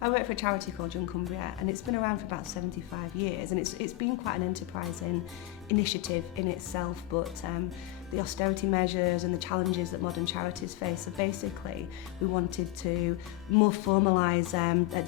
I work for a charity called Young Cumbria, and it's been around for about 75 years, and it's been quite an enterprising initiative in itself, but the austerity measures and the challenges that modern charities face, so basically we wanted to more formalise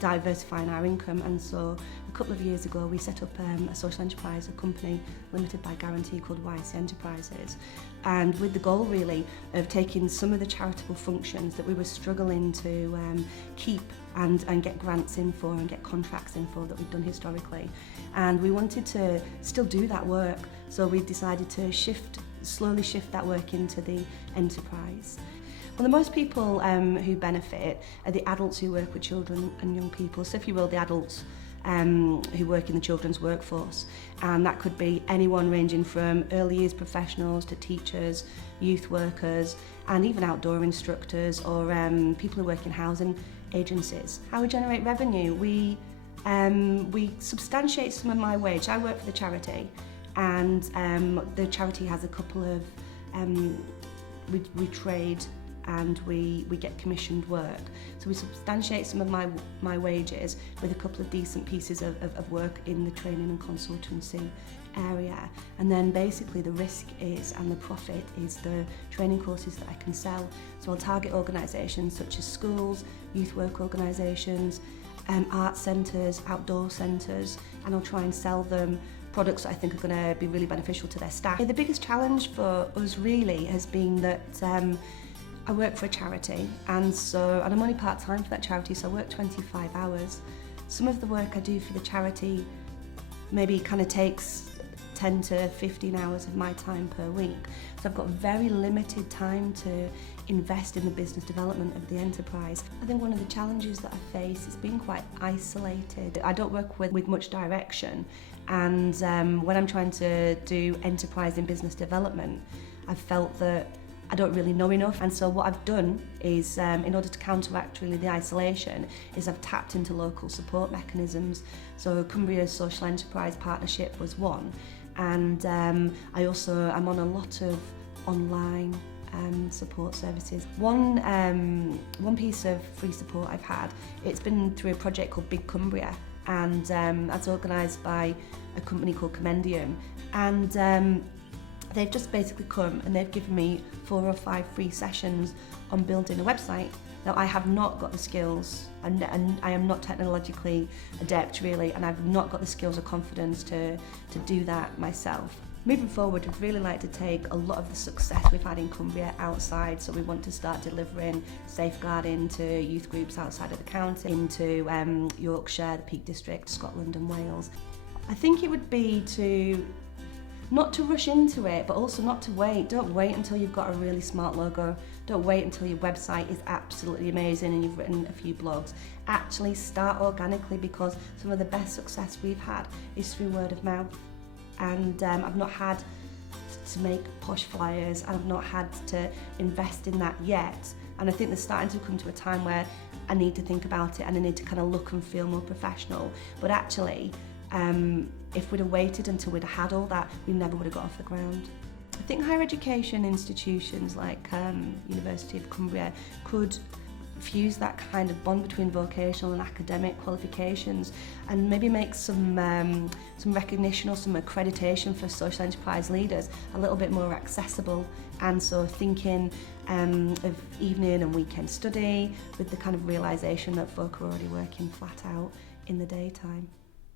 diversifying our income, and so a couple of years ago we set up a social enterprise, a company limited by guarantee called YC Enterprises, and with the goal really of taking some of the charitable functions that we were struggling to keep and get grants in for and get contracts in for that we've done historically, and we wanted to still do that work, so we decided to slowly shift that work into the enterprise. Well, the most people who benefit are the adults who work with children and young people, so if you will, the adults who work in the children's workforce, and that could be anyone ranging from early years professionals to teachers, youth workers, and even outdoor instructors or people who work in housing agencies. How we generate revenue? We substantiate some of my wage. I work for the charity, and the charity has a couple of we trade and we get commissioned work. So we substantiate some of my wages with a couple of decent pieces of work in the training and consultancy area. And then basically the risk is, and the profit is, the training courses that I can sell. So I'll target organisations such as schools, youth work organisations, art centres, outdoor centres, and I'll try and sell them products that I think are going to be really beneficial to their staff. The biggest challenge for us really has been that I work for a charity, and I'm only part-time for that charity, so I work 25 hours. Some of the work I do for the charity maybe kind of takes 10 to 15 hours of my time per week. So I've got very limited time to invest in the business development of the enterprise. I think one of the challenges that I face is being quite isolated. I don't work with much direction, and when I'm trying to do enterprise in business development, I've felt that I don't really know enough, and so what I've done is, in order to counteract really the isolation, is I've tapped into local support mechanisms. So Cumbria's Social Enterprise Partnership was one, and I'm on a lot of online support services. One piece of free support I've had, it's been through a project called Big Cumbria, and that's organised by a company called Commendium, and they've just basically come and they've given me 4 or 5 free sessions on building a website. Now, I have not got the skills, and I am not technologically adept really, and I've not got the skills or confidence to do that myself. Moving forward, we'd really like to take a lot of the success we've had in Cumbria outside, so we want to start delivering safeguarding to youth groups outside of the county, into Yorkshire, the Peak District, Scotland and Wales. I think it would be not to rush into it, but also not to wait. Don't wait until you've got a really smart logo. Don't wait until your website is absolutely amazing and you've written a few blogs. Actually start organically, because some of the best success we've had is through word of mouth. And I've not had to make posh flyers, and I've not had to invest in that yet. And I think they're starting to come to a time where I need to think about it, and I need to kind of look and feel more professional. But actually, if we'd have waited until we'd had all that, we never would have got off the ground. I think higher education institutions like University of Cumbria could fuse that kind of bond between vocational and academic qualifications, and maybe make some recognition or some accreditation for social enterprise leaders a little bit more accessible. And so thinking of evening and weekend study with the kind of realisation that folk are already working flat out in the daytime.